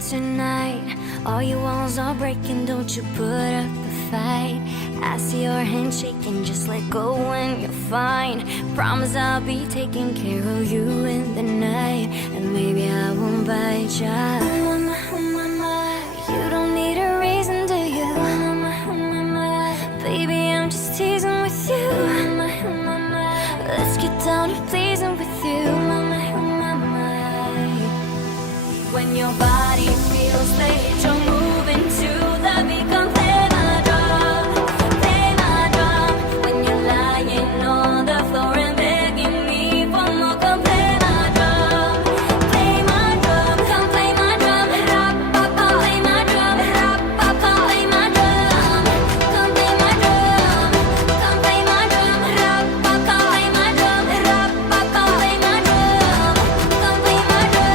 tonight. All your walls are breaking, don't you put up a fight. I see your hand shaking, just let go when you're fine. Promise I'll be taking care of you in the night, and maybe I won't bite ya. You don't need a reason, do you? Baby, I'm just teasing with you. Let's get down to pleasing with you. When your body feels late, you're moving to the beat. Come play my drum, play my drum. When you're lying on the floor and begging me for more, come play my drum, play my drum. Come play my drum, ra-pa-pa, play my drum, ra-pa-pa, play my drum. Come play my drum, come play my drum, ra-pa-pa, play my drum, ra-pa-pa, play my drum. Come play my drum.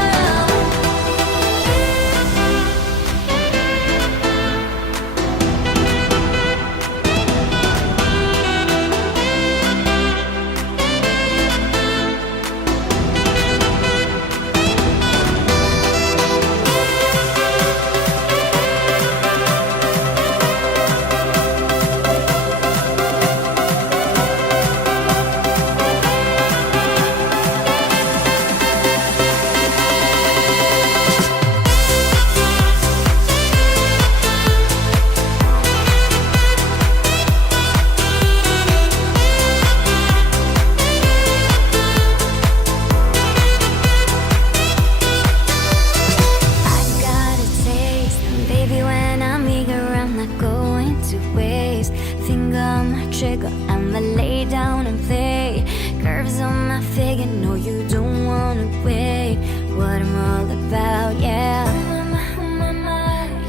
I got a taste, and baby, when I'm eager, I'm not going to waste. Finger on my trigger, I'ma lay down and play. Curves on my figure, no, you don't wanna wait. What I'm all about, yeah.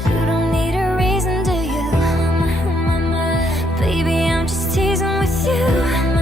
You don't need a reason, do you? Baby, I'm just teasing with you.